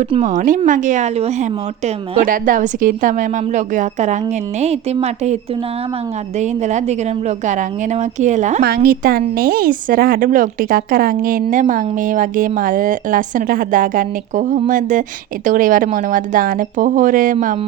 good morning මගේ යාළුවෝ හැමෝටම. ගොඩක් දවසකින් තමයි මම vlog එකක් අරන් එන්නේ. ඉතින් මට හිතුණා මං අද ඉඳලා දිගටම vlog අරන් එනවා කියලා. මං හිතන්නේ ඉස්සරහට vlog ටිකක් අරන් එන්න. මං මේ වගේ මල් ලස්සනට හදාගන්නේ කොහොමද? එතකොට ඒවට මොනවද දාන පොහොර? මම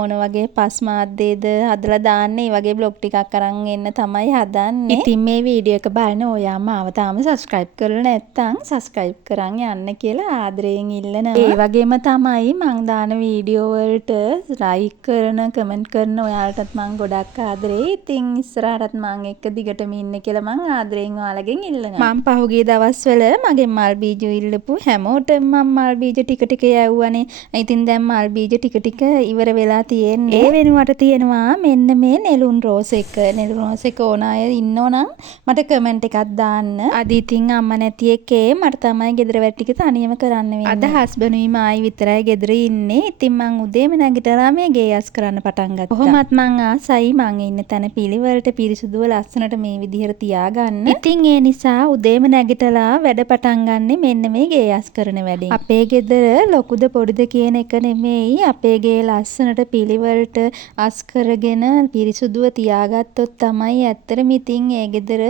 මොන වගේ පස් මාද්දේද හදලා දාන්නේ? මේ වගේ vlog ටිකක් අරන් එන්න තමයි හදන්නේ. ඉතින් මේ වීඩියෝ එක බලන ඔයා මාව තාම subscribe කරලා නැත්නම් subscribe කරන් යන්න කියලා ආදරයෙන් ඉල්ලනවා. ඒ වගේම තමයි මං දාන වීඩියෝ වලට ලයික් කරන කමෙන්ට් කරන ඔයාලටත් මං ගොඩක් ආදරෙයි. ඉතින් ඉස්සරහටත් මං එක්ක දිගටම ඉන්න කියලා මං ආදරෙන් ඔයාලගෙන් ඉල්ලනවා. මං පහුගිය දවස්වල මගේ මල් බීජ ඉල්ලපු හැමෝටම මං මල් බීජ ටික ටික යවුවනේ. ඉතින් දැන් මල් බීජ ටික ටික ඉවර වෙලා තියෙන්නේ. ඒ වෙනුවට තියෙනවා මෙන්න මේ නෙළුම් රෝස් එක. නෙළුම් රෝස් එක ඕන අය ඉන්නෝනම් මට කමෙන්ට් එකක් දාන්න. අද ඉතින් අම්මා නැති එකේ මට තමයි ගෙදර වැඩ ටික තනියම කරන්න වෙන්නේ. අද හස්බන්ඩ්ුයි මායි විතරයි ගෙදර ඉන්නේ. ඉතින් මං උදේම නැගිටලා මේ ගේ යස් කරන්න පටන් ගත්තා. කොහොමත් මං ආසයි මං ඉන්න තැන පිළිවෙලට පිරිසුදුව ලස්සනට මේ විදිහට තියාගන්න. ඉතින් ඒ නිසා උදේම නැගිටලා වැඩ පටන් ගන්නෙ මෙන්න මේ ගේ යස් කරන වැඩෙන්. අපේ ගෙදර ලොකුද පොඩිද කියන එක නෙමෙයි. අපේ ගේ ලස්සනට පිළිවෙලට අස් කරගෙන පිරිසුදුව තියාගත්තොත් තමයි ඇත්තටම ඉතින් ඒ ගෙදර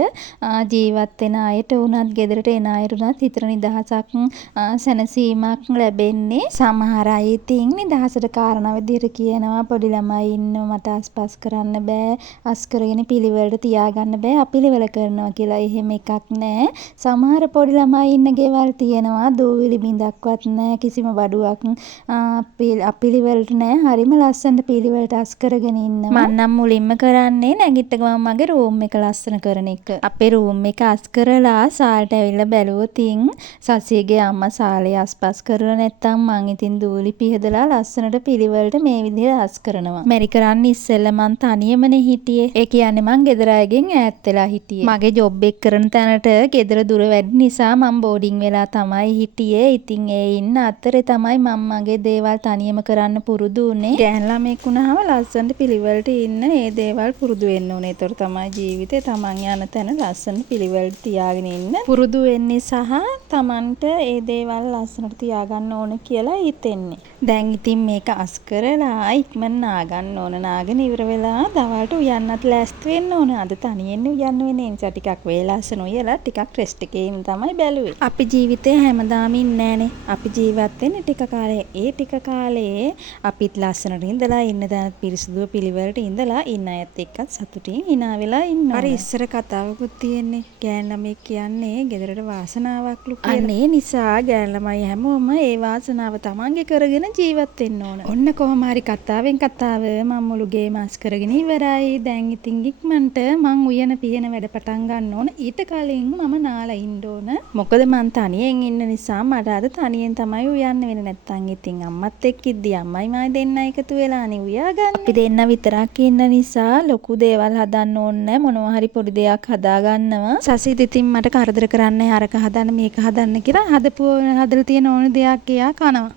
ජීවත් වෙන අයට උනත් ගෙදරට එන අයට උනත් හිතට නිදහසක් සැනසීමක් ලැබෙන්නේ. සමහර අය ඉතින් නිදහසට කාරණා විදිහට කියනවා පොඩි ළමයි ඉන්නව මට අස්පස් කරන්න බෑ, අස් කරගෙන පිළිවෙලට තියාගන්න බෑ, අපිළිවෙල කරනවා කියලා. එහෙම එකක් නෑ. සමහර පොඩි ළමයි ඉන්න ගෙවල් තියෙනවා දූවිලි බිඳක්වත් නෑ, කිසිම බඩුවක් අපිළිවෙලට නෑ. හරිම ලස්සනට පිළිවෙලට අස් කරගෙන ඉන්නවා. මම නම් මුලින්ම කරන්නේ නැගිට ගමන් මගේ රූම් එක ලස්සන කරන එක. අපේ රූම් එක අස් කරලා සාල්ට ඇවිල්ලා බැලුවොත් සසියගේ අම්මා සාලේ අස්පස් කරලා නැත්තම් මං ඉතින් දූලි පිහදලා ලස්සනට පිළිවෙලට මේ විදිහට අස් කරනවා. මෙරි කරන්න ඉස්සෙල්ලා මං තනියමනේ හිටියේ. ඒ කියන්නේ මං ගෙදර අයගෙන් ඈත් වෙලා හිටියේ. මගේ ජොබ් එක කරන තැනට ගෙදර දුර වැඩි නිසා මං බෝඩින් වෙලා තමයි හිටියේ. ඉතින් ඒ ඉන්න අතරේ තමයි මම මගේ දේවල් තනියම කරන්න පුරුදු වුනේ. ගෑන් ළමෙක් වුණාම ලස්සනට පිළිවෙලට ඉන්න ඒ දේවල් පුරුදු වෙන්න ඕනේ. ඒතර තමයි ජීවිතේ තමන් යන තැන ලස්සන පිළිවෙලට තියාගෙන ඉන්න පුරුදු වෙන්නේ සහ තමන්ට ඒ දේවල් ලස්සනට තියාගන්න ඕන කියලා හිතෙන්නේ. දැන් ඉතින් මේක අස් කරලා ඉක්මන නාගන්න ඕන. නාගෙන ඉවර වෙලා දවල්ට උයන්නත් ලෑස්ති වෙන්න ඕන. අද තනියෙන් උයන්න වෙන්නේ නිසා ටිකක් වේලාසන උයලා ටිකක් රෙස්ට් එකේ ඉන්න තමයි බැලුවේ. අපි ජීවිතේ හැමදාම ඉන්නේ නෑනේ. අපි ජීවත් වෙන්නේ ටික කාලේ. ඒ ටික කාලේ අපිත් ලස්සනට ඉඳලා ඉන්න තැන පිරිසුදුව පිළිවෙලට ඉඳලා ඉන්න අයත් එක්කත් සතුටින් hina වෙලා ඉන්නවා. අර ඉස්සර කතාවකුත් තියෙන්නේ. ගෑන් ළමෙක් කියන්නේ ගෙදරට වාසනාවක්ලු කියලා. අනේ නිසා ගෑන් ළමයි හැමෝම ඒ වාසනාව තමන්ගේ කරගෙන ජීවත් වෙන්න ඕන. ඔන්න කොහොම හරි කතාවෙන් කතාව මම මුළු ගේම අස් කරගෙන ඉවරයි. දැන් ඉතින් ඉක්මනට මං උයන පියන වැඩ පටන් ගන්න ඕන. ඊට කලින් මම නාලා ඉන්න ඕන. මොකද මං තනියෙන් ඉන්න නිසා මට අද තනියෙන් තමයි උයන්න වෙන්නේ. නැත්තම් ඉතින් අම්මත් එක්ක ඉද්දි අම්මයි මායි දෙන්න එකතු වෙලානේ උයාගන්නේ. අපි දෙන්න විතරක් ඉන්න නිසා ලොකු දේවල් හදන්න ඕනේ. මොනවා හරි පොඩි දෙයක් හදා ගන්නවා. සසිත් ඉතින් මට කරදර කරන්නේ අරක හදන්න මේක හදන්න කියලා හදලා තියෙන ඕන දෙයක් එයා කනවා.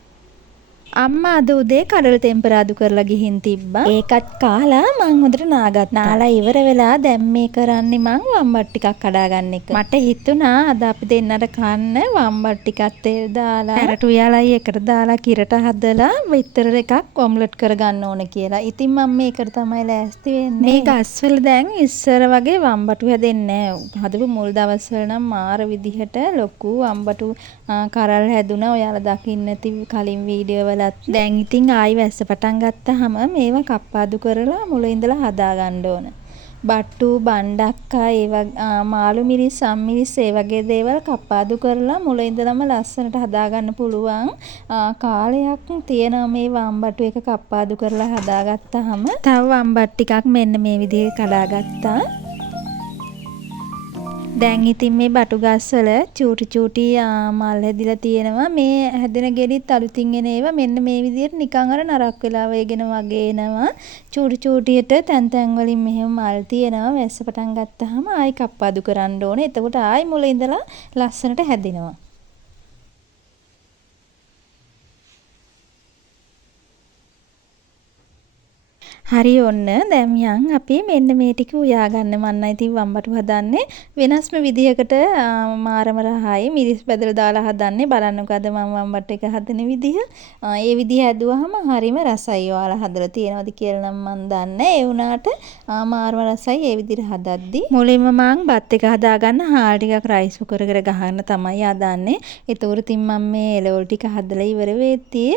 අම්මා අද උදේ කඩල තෙම්පරාදු කරලා ගිහින් තිබ්බා. ඒකත් කාලා මං හොඳට නාගත්තා. නාලා ඉවර වෙලා දැන් මේ කරන්නේ මං වම්බට් ටිකක් කඩාගන්න එක. මට හිතුණා අද අපි දෙන්නට කන්න වම්බට් ටිකක් තෙල් දාලා ඇරට උයාලයි එකට දාලා කිරට හදලා විතර එකක් ඔම්ලට් කරගන්න ඕන කියලා. ඉතින් මම මේකට තමයි ලෑස්ති වෙන්නේ. මේ ගස්වල දැන් ඉස්සර වගේ වම්බටු හැදෙන්නේ නැහැ. හදපු මුල් දවස්වල නම් මාර විදිහට ලොකු වම්බටු කරල් හැදුනා. ඔයාලා දකින්න ඇති කලින් වීඩියෝ වල. දැන් ඉතින් ආයි වැස්ස පටන් ගත්තාම මේවා කප්පාදු කරලා මුල ඉඳලා හදා ගන්න ඕන. බට්ටු බණ්ඩක්කා මාළු මිරිස් සම්මිරිස් ඒ වගේ දේවල් කප්පාදු කරලා මුල ඉඳලම ලස්සනට හදා ගන්න පුළුවන් කාලයක් තියෙනවා මේ වම්බටු එක කප්පාදු කරලා හදාගත්තාම. තව වම්බට් ටිකක් මෙන්න මේ විදිහට කඩාගත්තා. දැන් ඉතින් මේ බටු ගස්වල චූටි චූටි මල් හැදිලා තියෙනවා. මේ හැදෙන ගෙඩිත් අලුතින් එන ඒවා මෙන්න මේ විදිහට නිකන් අර නරක් වෙලා වේගෙන වගේ එනවා. චූටි චූටියට තැන් තැන් වලින් මෙහෙම මල් තියෙනවා. වැස්ස පටන් ගත්තාම ආයි කප්පාදු කරන්න ඕනේ. එතකොට ආයි මුල ඉඳලා ලස්සනට හැදෙනවා. හරි ඔන්න දැන් යන් අපි මෙන්න මේ ටික උයා ගන්න මන්න ඉතින් වම්බටු හදන්නේ වෙනස්ම විදිහකට මාරම රහයි මිරිස් බෙදලා දාලා හදන්නේ බලන්නකෝ අද මම වම්බටු එක හදන විදිහ. ඒ විදිහ හැදුවාම හරිම රසයි. ඔයාලා හදලා තියෙනවද කියලා නම් මන් දන්නේ. ඒ වුණාට මාරම රසයි ඒ විදිහට හදද්දි. මුලින්ම මං බත් එක හදාගන්න හාල් ටිකක් රයිස් කුකර් එකට ගහන්න තමයි හදන්නේ. ඒතකොට ඉතින් මම මේ එළවලු ටික හදලා ඉවර වෙද්දී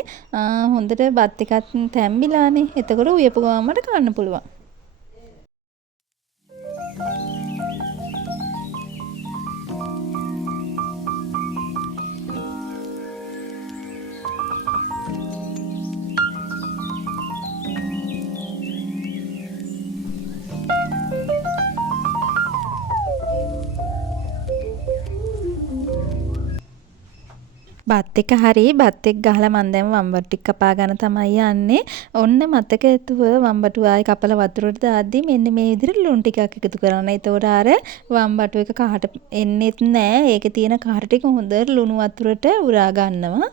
හොඳට බත් එකත් තැම්බිලානේ. එතකොට උයපු ගමන් මට කන්න පුළුවන්. බත් එක හරි බත් එක් ගහලා මම දැන් වම්බටු ටික කපා ගන්න තමයි යන්නේ. ඔන්න මතක ඇතුව වම්බටු ආයි කපලා වතුරට දාද්දි මෙන්න මේ විදිහට ලුණු ටිකක් එකතු කරන්න. ඒතකොට අර වම්බටු එක කහට එන්නෙත් නෑ. ඒකේ තියෙන කහට ටික හොඳට ලුණු වතුරට උරා ගන්නවා.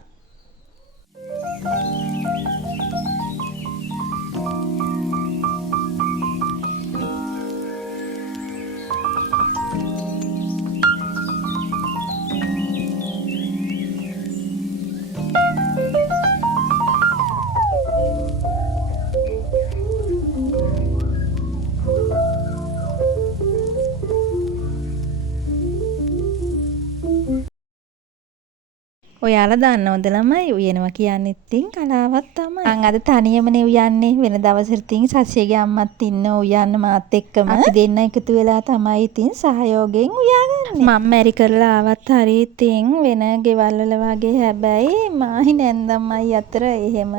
ඔයාලා දන්නවද ළමයි උයනවා කියන්නේ ඉතින් කලාවක් තමයි. මං අද තනියමනේ උයන්නේ. වෙන දවසට ඉතින් සසියගේ අම්මත් ඉන්න උයන්න මාත් එක්කම. අපි දෙන්න එකතු වෙලා තමයි ඉතින් සහයෝගයෙන් උයාගන්නේ. මම මැරි කරලා ආවත් හරි ඉතින් වෙන ගෙවල් වල වගේ හැබැයි මාහි නැන්දම්මයි අතර එහෙම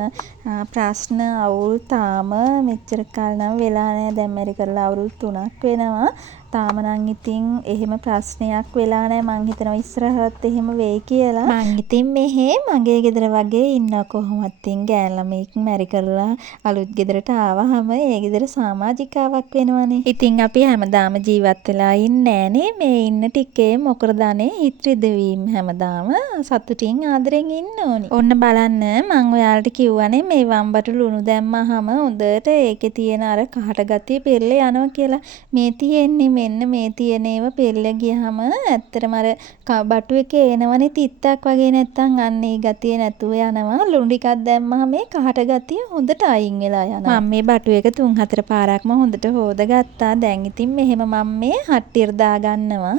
ප්‍රශ්න අවුල් තාම මෙච්චර කල් නම් වෙලා නැහැ. දැන් මැරි කරලා අවුරුදු 3ක් වෙනවා. තාම නම් ඉතින් එහෙම ප්‍රශ්නයක් වෙලා නැහැ. මං හිතනවා ඉස්සරහට එහෙම වෙයි කියලා. මං ඉතින් මෙහෙ මගේ ගෙදර වගේ ඉන්නවා කොහොමත් ඉතින් ගෑන් ළමෙක් මැරි කරලා අලුත් ගෙදරට ආවහම ඒ ගෙදර සමාජිකාවක් වෙනවනේ. ඉතින් අපි හැමදාම ජීවත් වෙලා ඉන්නේ නෑනේ. මේ ඉන්න ටිකේ මොකටදනේ හිත රිදවීම හැමදාම සතුටින් ආදරෙන් ඉන්න ඕනි. ඔන්න බලන්න මං ඔයාලට කිව්වනේ මේ වම්බටු ලුණු දැම්මහම හොඳට ඒකේ තියෙන අර කහට ගතිය පෙරලා යනවා කියලා. මේ තියෙන්නේ මෙන්න මේ තියෙන ඒවා පෙරලා ගියහම ඇත්තටම අර බටු එකේ එනවනේ තිත්තක් වගේ නැත්තම් අන්න ඒ ගතිය නැතුව යනවා. ලුණු ටිකක් දැම්මහම මේ කහට ගතිය හොඳට අයින් වෙලා යනවා. මම මේ බටු එක 3-4 පාරක්ම හොඳට හොදගත්තා. දැන් ඉතින් මෙහෙම මම මේ හට්ටියට දාගන්නවා.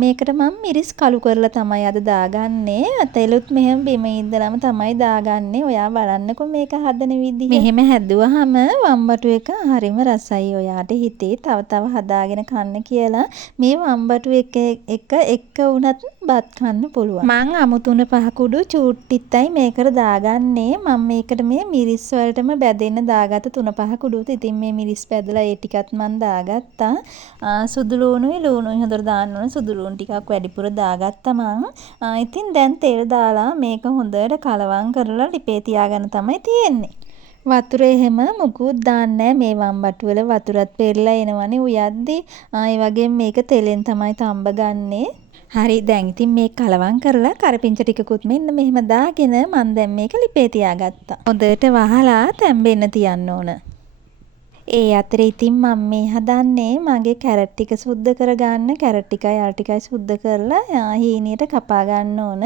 මේකට මම මිරිස් කළු කරලා තමයි අද දාගන්නේ. තෙලුත් මෙහෙම බිම ඉඳලම තමයි දාගන්නේ. ඔයා බලන්නකෝ මේක හදන විදිහ. මෙහෙම හැදුවාම වම්බටු එක හරිම රසයි. ඔයාට හිතේ තව හදාගෙන කන්න කියලා මේ වම්බටු එක වුණත් බත් කන්න පුළුවන්. මං අමුතුන පහකුඩු චූට්ටිත්තයි මේකට දාගන්නේ. මම මේකට මේ මිරිස් වලටම බැදෙන්න දාගත්ත 3-5 කුඩුත්. ඉතින් මේ මිරිස් බැදලා ඒ ටිකත් මං දාගත්තා. සුදු ලුණුයි හොඳට දාන්න ඕනේ. සුදු ලුණු ටිකක් වැඩිපුර දාගත්තා මං. ඉතින් දැන් තෙල් දාලා මේක හොඳට කලවම් කරලා ලිපේ තියාගන්න තමයි තියෙන්නේ. වතුර එහෙම මුකුත් දාන්නේ නැහැ. මේ වම්බටු වල වතුරත් පෙරලා එනවනේ උයද්දි. ඒ වගේම මේක තෙලෙන් තමයි තඹ ගන්නේ. හරි දැන් ඉතින් මේක කලවම් කරලා කරපිංච ටිකකුත් මෙන්න මෙහෙම දාගෙන මම දැන් මේක ලිපේ තියාගත්තා. හොඳට වහලා තැම්බෙන්න තියන්න ඕන. ඒ අතරේ ඉතින් මම මේ හදන්නේ මගේ කැරට් ටික සුද්ධ කරගන්න. කැරට් ටිකයි අල් ටිකයි සුද්ධ කරලා හීනියට කපා ගන්න ඕන.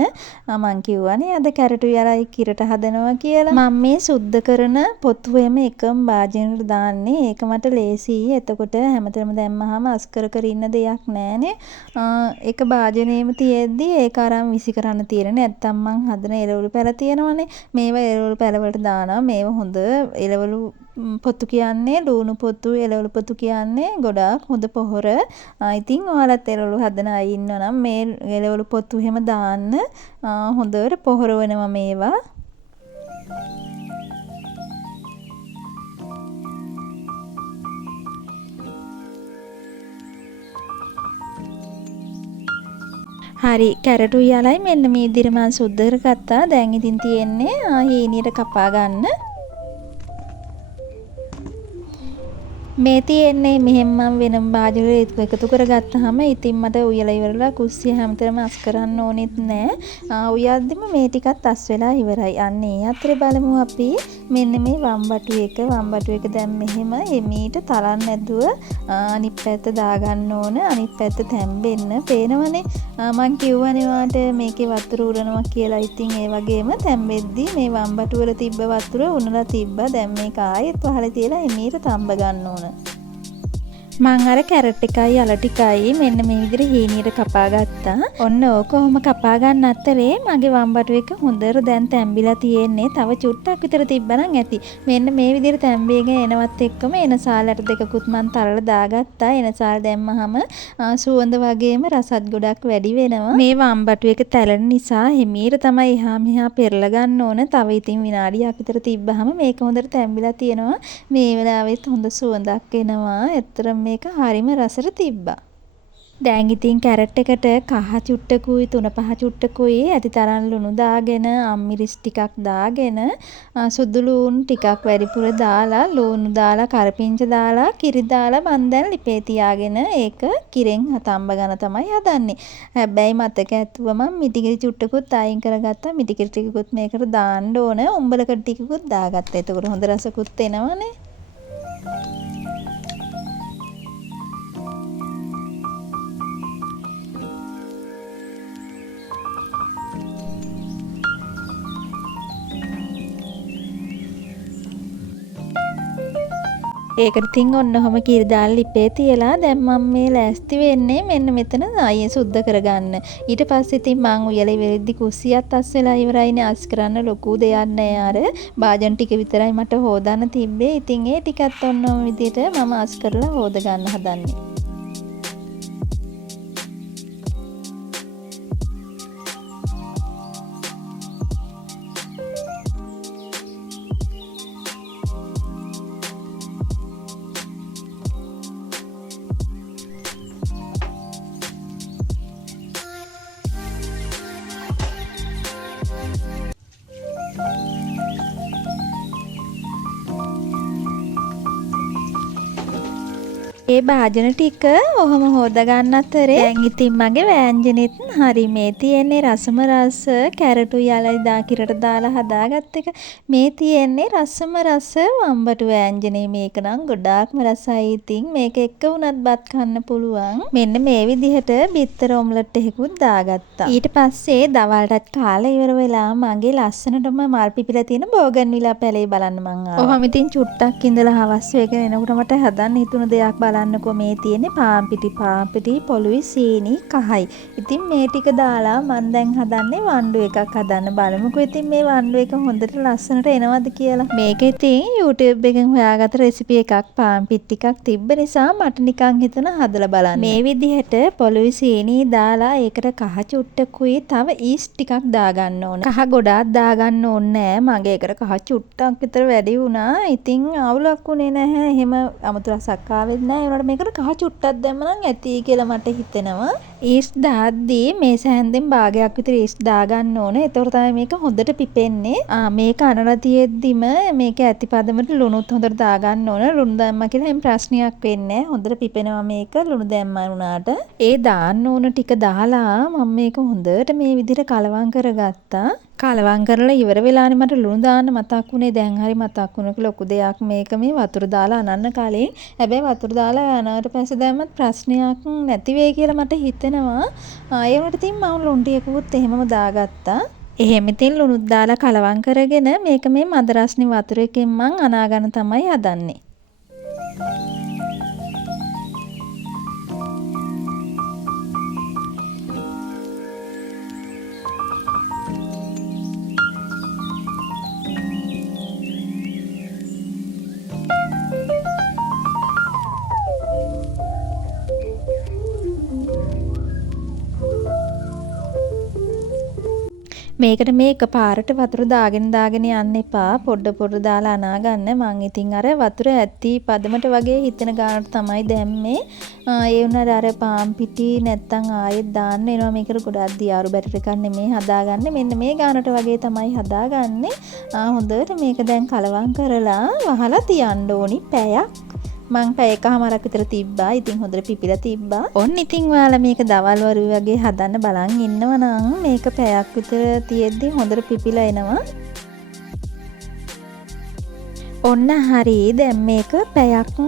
මං කිව්වනේ අද කැරට් උයලයි කිරට හදනවා කියලා. මම මේ සුද්ධ කරන පොතුවේම එකම භාජනෙට දාන්නේ. ඒක මට ලේසියි. එතකොට හැමතැනම දැම්මහම අස්කර ඉන්න දෙයක් නැහනේ. ඒක භාජනේම තියෙද්දි ඒක අරන් විසි කරන්න තියෙන. නැත්තම් මං හදන එළවලු පැල තියෙනවනේ. මේවා එළවලු පැල වලට දානවා. මේවා හොඳ එළවලු පොතු කියන්නේ ලුණු පොතු එළවලු පොතු කියන්නේ ගොඩාක් හොඳ පොහොර. ඉතින් ඔයාලත් එළවලු හදන අය ඉන්නවනම් මේ එළවලු පොතු එහෙම දාන්න. හොඳට පොහොර වෙනවා මේවා. හරි කැරට් උයලයි මෙන්න මේ විදිහට මම සුද්ධ කරගත්තා. දැන් ඉතින් තියෙන්නේ හීනියට කපා ගන්න. මේ තියෙන්නේ මෙහෙම මම වෙනම භාජනවල එකතු කරගත්තාම ඉතින් මට උයලා ඉවරලා කුස්සිය හැමතැනම අස් කරන්න ඕනෙත් නෑ. උයද්දිම මේ ටිකත් අස් වෙලා ඉවරයි. අන්න ඒ අතරේ බලමු අපි මෙන්න මේ වම්බටු එක දැන් මෙහෙම එමීට තරන්න නැතුව අනිත් පැත්ත දාගන්න ඕන. අනිත් පැත්ත තැම්බෙන්න. පේනවනේ මං කිව්වනේ වාට මේකේ වතුර උරනවා කියලා. ඉතින් ඒ වගේම තැම්බෙද්දි මේ වම්බටු වල තිබ්බ වතුර උනලා තිබ්බා. දැන් මේක ආයෙත් වහලා තියලා එමීට තම්බ ගන්න ඕන. මං අර කැරට් එකයි අල ටිකයි මෙන්න මේ විදිහට හීනියට කපා ගත්තා. ඔන්න ඕක කොහොම කපා ගන්න අතරේ මගේ වම්බටු එක හොඳට දැන් තැම්බිලා තියෙන්නේ. තව චුට්ටක් විතර තිබ්බනම් ඇති. මෙන්න මේ විදිහට තැම්බීගෙන එනවත් එක්කම එන සාලට දෙකකුත් මං තරලා දාගත්තා. එන සාල දැම්මහම සුවඳ වගේම රසත් ගොඩක් වැඩි වෙනවා. මේ වම්බටු එක තැලෙන නිසා හිමීර තමයි එහා මෙහා පෙරලා ගන්න ඕන. තව ඉතින් විනාඩියක් විතර තිබ්බහම මේක හොඳට තැම්බිලා තියෙනවා. මේ වෙලාවෙත් හොඳ සුවඳක් එනවා. ඇත්තටම මේක හරිම රසට තිබ්බා. දැන් ඉතින් කැරට් එකට කහ චුට්ටකුයි තුන පහ චුට්ටකුයි ඇති තරම් ලුණු දාගෙන අම්මිරිස් ටිකක් දාගෙන සුදු ලූණු ටිකක් වැඩිපුර දාලා ලූණු දාලා කරපිංච දාලා කිරි දාලා මන් දැන් ලිපේ තියාගෙන ඒක කිරෙන් තම්බ ගන්න තමයි හදන්නේ. හැබැයි මතක ඇතුව මම මිටිකිරි චුට්ටකුත් අයින් කරගත්තා. මිටිකිරි ටිකකුත් මේකට දාන්න ඕන. උඹලකට ටිකකුත් දාගත්තා. එතකොට හොඳ රසකුත් එනවනේ. ඒකට ඉතින් ඔන්න ඔහම කිරි දාලා ලිපේ තියලා දැන් මම මේ ලෑස්ති වෙන්නේ මෙන්න මෙතන ආයේ සුද්ධ කරගන්න. ඊට පස්සේ ඉතින් මං උයලා ඉවරෙද්දි කුස්සියත් අස් වෙලා ඉවරයිනේ. අස් කරන්න ලොකු දෙයක් නෑ. අර භාජන ටික විතරයි මට හොදන්න තිබ්බේ. ඉතින් ඒ ටිකත් ඔන්න ඔය විදිහට මම අස් කරලා හොද ගන්න හදන්නේ. ඒ භාජන ටික ඔහම හොදා ගන්න අතරේ දැන් ඉතින් මගේ වෑංජනෙත් හරි මේ තියෙන්නේ රසම රස කැරටු යලයි දා කිරට දාලා හදාගත්ත එක. මේ තියෙන්නේ රසම රස වම්බටු වෑංජනේ. මේක නම් ගොඩාක්ම රසයි. ඉතින් මේක එක්ක වුණත් බත් කන්න පුළුවන්. මෙන්න මේ විදිහට බිත්තර ඔම්ලට් එකකුත් දාගත්තා. ඊට පස්සේ දවල්ටත් කාලා ඉවර වෙලා මගේ ලස්සනටම මල් පිපිලා තියෙන බෝගන්විලා පැලේ බලන්න මං ආවා. ඔහම ඉතින් චුට්ටක් ඉඳලා හවස් වෙගෙන එනකොට මට හදන්න හිතුණ දෙයක් බලන්නකෝ. මේ තියෙන්නේ පාම්පිටි පොළුයි සීනි කහයි. ඉතින් මේ ටික දාලා මම දැන් හදන්නේ වණ්ඩු එකක් හදන්න. බලමුකෝ ඉතින් මේ වණ්ඩු එක හොඳට ලස්සනට එනවද කියලා. මේක ඉතින් YouTube එකෙන් හොයාගත්ත රෙසිපි එකක්. පාම්පිටි ටිකක් තිබ්බ නිසා මට නිකන් හිතුණා හදලා බලන්න. මේ විදිහට පොළුයි සීනි දාලා ඒකට කහ චුට්ටකුයි තව ඊස් ටිකක් දාගන්න ඕන. කහ ගොඩාක් දාගන්න ඕනේ නෑ. මගේ එකට කහ චුට්ටක් විතර වැඩි වුණා. ඉතින් අවුලක් උනේ නැහැ. එහෙම 아무තු රසක් ආවෙත් නෑ. ඒනට මේකට කහ චුට්ටක් දැම්ම නම් ඇති කියලා මට හිතෙනවා. ඊස් දාද්දී මේ සෑහෙන් භාගයක් විතර ඊස් දාගන්න ඕන. ඒතකොට තමයි මේක හොඳට පිපෙන්නේ. මේක අනලා තියෙද්දිම මේක ඇති පදමට ලුණුත් හොඳට දාගන්න ඕන. ලුණු දැම්මා කියලා එහෙම ප්‍රශ්නයක් වෙන්නේ නෑ. හොඳට පිපෙනවා මේක ලුණු දැම්මා වුණාට. ඒ දාන්න ඕන ටික දාලා මම මේක හොඳට මේ විදිහට කලවම් කරගත්තා. කලවම් කරලා ඉවර වෙලානේ මට ලුණු දාන්න මතක් වුණේ. දැන් හරි මතක් වුණා ලොකු දෙයක් මේක මේ වතුර දාලා අනන්න කලින්. හැබැයි වතුර දාලා අනාට පස්සේ දැම්මත් ප්‍රශ්නයක් නැති වෙයි කියලා මට හිතෙනවා. ඒ වුණාට ඉතින් මම ලුණු ටිකකුත් එහෙමම දාගත්තා. එහෙම ඉතින් ලුණුත් දාලා කලවම් කරගෙන මේක මේ මද රස්නේ වතුරකින් මං අනාගන්න තමයි හදන්නේ. මේකට මේ එකපාරට වතුර දාගෙන යන්න එපා. පොඩ දාලා අනා ගන්න. මං ඉතින් අර වතුර ඇති පදමට වගේ හිතෙන ගානට තමයි දැම්මේ. ඒ වුණාට අර පාන් පිටි නැත්තම් ආයෙත් දාන්න එනවා. මේකට ගොඩක් දියාරු බැටර් එකක් නෙමෙයි හදාගන්නේ. මෙන්න මේ ගානට වගේ තමයි හදාගන්නේ. හොඳට මේක දැන් කලවම් කරලා වහලා තියන්න ඕනි පැයක්. මං පැය එකමාරක් විතර තිබ්බා. ඉතින් හොඳට පිපිලා තිබ්බා. ඔන්න ඉතින් ඔයාලා මේක දවල් වරුවේ වගේ හදන්න බලන් ඉන්නවා නම් මේක පැයක් විතර තියෙද්දි හොඳට පිපිලා එනවා. ඔන්න හරි. දැන් මේක පැයක්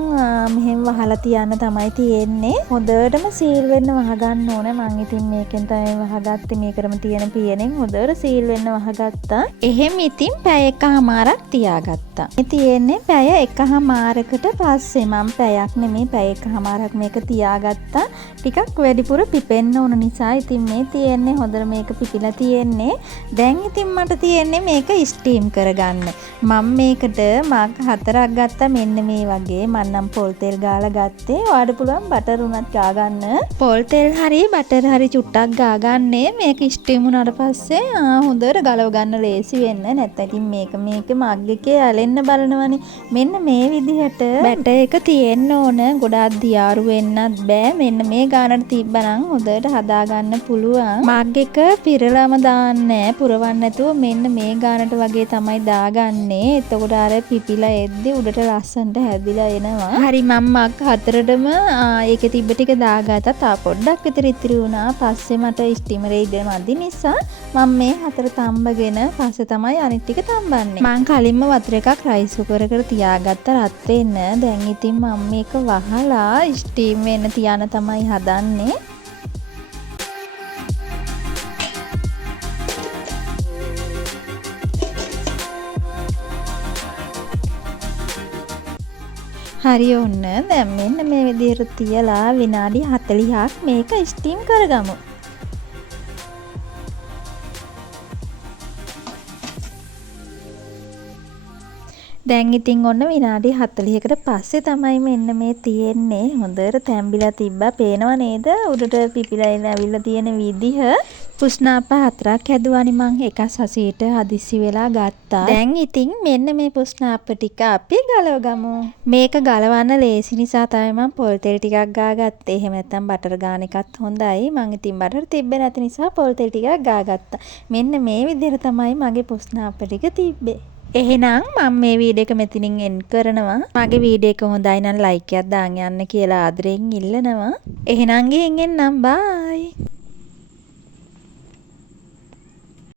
මෙහෙම වහලා තියන්න තමයි තියෙන්නේ. හොඳටම සීල් වෙන්න වහගන්න ඕනේ. මං ඉතින් මේකෙන් තමයි වහගත්තේ. මේකටම තියෙන පියනෙන් හොඳට සීල් වෙන්න වහගත්තා. එහෙම ඉතින් පැය එකමාරක් තියාගත්තා. මේ තියෙන්නේ පැය එකමාරකට පස්සේ. මං පැයක් නෙමෙයි පැය එකමාරක් මේක තියාගත්තා. ටිකක් වැඩිපුර පිපෙන්න ඕන නිසා ඉතින් මේ තියෙන්නේ හොඳට මේක පිපිලා තියෙන්නේ. දැන් ඉතින් මට තියෙන්නේ මේක ස්ටීම් කරගන්න. මම මේකට හතරක් ගත්තා මෙන්න මේ වගේ. මම නම් පොල් තෙල් ගාලා ගත්තේ. ඔයාලට පුළුවන් බටර් උනත් ගා ගන්න. පොල් තෙල් හරි බටර් හරි චුට්ටක් ගා ගන්නේ. මේක ස්ටීම් වුණාට පස්සේ හොඳට ගලව ගන්න ලේසි වෙන්න. නැත්නම් ඉතින් මේක මග් එකේ ඇලෙන්න බලනවනේ. මෙන්න මේ විදිහට බැටර් එක තියෙන්න ඕන. ගොඩාක් දියාරු වෙන්නත් බෑ. මෙන්න මේ ගානට තිබ්බනම් හොඳට හදා ගන්න පුළුවන්. මග් එක පිරලම දාන්නේ. පුරවන්න නැතුව මෙන්න මේ ගානට වගේ තමයි දාගන්නේ. එතකොට අර පිපිලා එද්දි උඩට ලස්සනට හැදිලා එනවා. හරි මම මග් හතරටම ඒකේ තිබ්බ ටික දාගත්තා. තා පොඩ්ඩක් විතර ඉතිරි වුණා. පස්සේ මට ස්ටිමරේ ඉඳන් මදි නිසා මම මේ හතර තම්බගෙන පස්සේ තමයි අනිත් ටික තම්බන්නේ. මං කලින්ම වතුර එකක් රයිස් කුකර් එකට තියාගත්තා රත් වෙන්න. දැන් ඉතින් මම මේක වහලා ස්ටීම් වෙන්න තියන්න තමයි හදන්නේ. හරි ඔන්න දැන් මෙන්න මේ විදිහට තියලා විනාඩි 40ක් මේක ස්ටීම් කරගමු. දැන් ඉතින් ඔන්න විනාඩි 40කට පස්සේ තමයි මෙන්න මේ තියෙන්නේ. හොඳට තැම්බිලා තිබ්බා. පේනව නේද? උඩට පිපිලා ඇවිල්ලා තියෙන විදිහ. පුස්නාප හතරක් හැදුවානි මං එක සසීට හදිස්සි වෙලා ගත්තා. දැන් ඉතින් මෙන්න මේ පුස්නාප ටික අපි ගලවගමු. මේක ගලවන්න ලේසි නිසා තමයි මං පොල් තෙල් ටිකක් ගාගත්තේ. එහෙම නැත්නම් බටර් ගාන එකත් හොඳයි. මං ඉතින් බටර් තිබ්බේ නැති නිසා පොල් තෙල් ටිකක් ගාගත්තා. මෙන්න මේ විදිහට තමයි මගේ පුස්නාප ටික තිබ්බේ. එහෙනම් මම මේ වීඩියෝ එක මෙතනින් එන්ඩ් කරනවා. මගේ වීඩියෝ එක හොඳයි නම් ලයික් එකක් දාන්න යන්න කියලා ආදරෙන් ඉල්ලනවා. එහෙනම් ගිහින් එන්නම්. බයි.